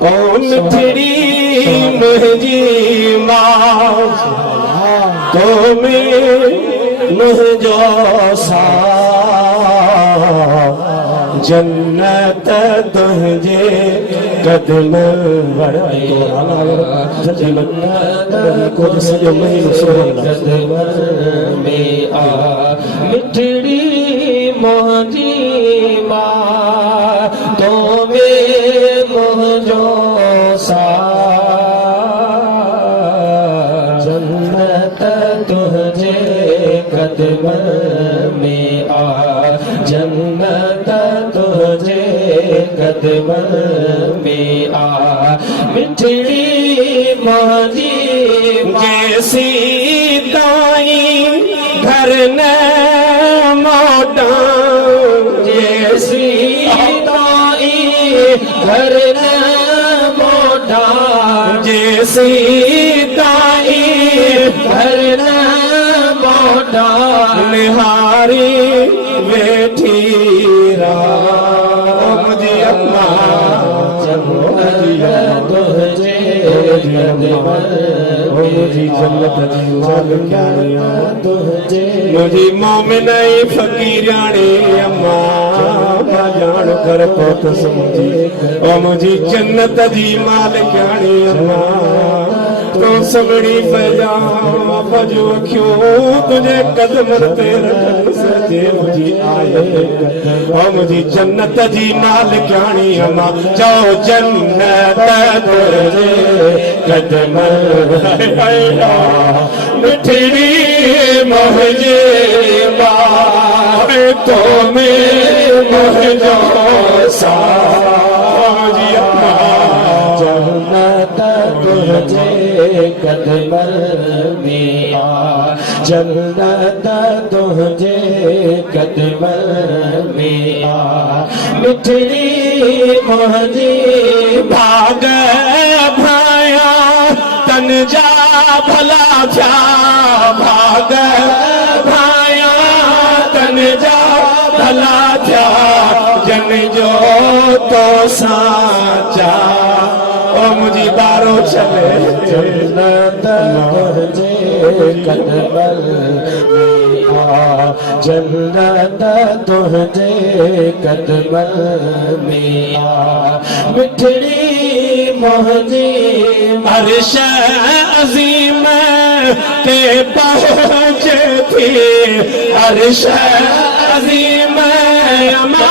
ओ मिठड़ी मुंहिंजी मां तो में मुंहिंजो साथ जन्नत तुंहिंजे कदम में आ मिठड़ी मुंहिंजी मां तो में मुंहिंजो साथ जन्नत तुंहिंजे कदम में आ जन्नत तुझे कदम में आ मिठड़ी मुंहिंजी जैसी दाई घर न मोटा जैसी दाई घर न मोटा जैसी दाई घर न मोटा निहारी बैठी मुझे अपना तुझे मुझी जन्नत तुझे मुझी मोमिन फकीराणी अम्मा जान कर पोत समझी ओ मुझी जन्नत जी मालिकाणी अम्मा तो सबड़ी फजा फजो क्यों तुझे कदम तेरे सजे मुझी आए ओ मुझी जन्नत जी मालिकाणी अम्मा जाओ जन्नत तुझे कदम मिठड़ी मुंहिंजे बार तो में मुंहिंजो साथ जन्नत तुझे कदम में आ जन्नत तुझे कदम में आ मिठड़ी मुंहिंजी भाग भाया तन जा भला थिया भाग भाया तन जा भला थिया जन जो तो साचा ओ मुझी बारो चले जन्नत तुझे कदम में आ जन्नत तुझे कदम में आ मिठड़ी मुंहिंजी अर्श अज़ीम ते पहुँच थी अर्श अज़ीम अमा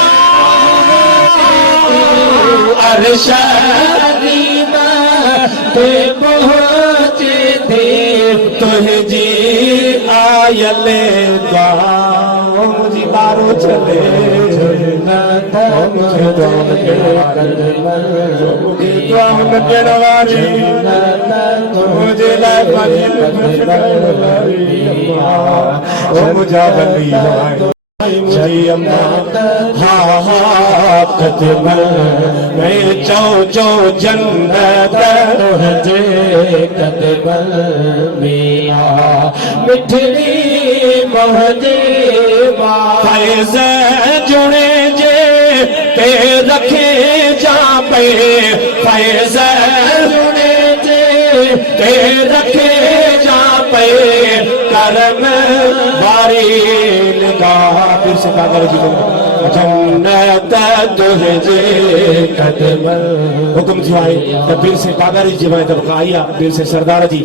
अर्श अज़ीम ते पहुँच थी तुझी आयल मुझी बारो चले जन्नत मुझे मुझा बली मुझी अम्मा हा हा कदम मैं चौ चौ जन्नत तुझे कदम में आ मिठड़ी मुंहिंजे फैज़ जुड़े जे ते रखे जा पे फैज़ जुड़े जे ते रखे जा पे करम वारी निगाह फिर से कागर जी जन्नत तुझे कदम हुक्म जी आए तो फिर से कागर जी मैं तब आइया फिर से सरदार जी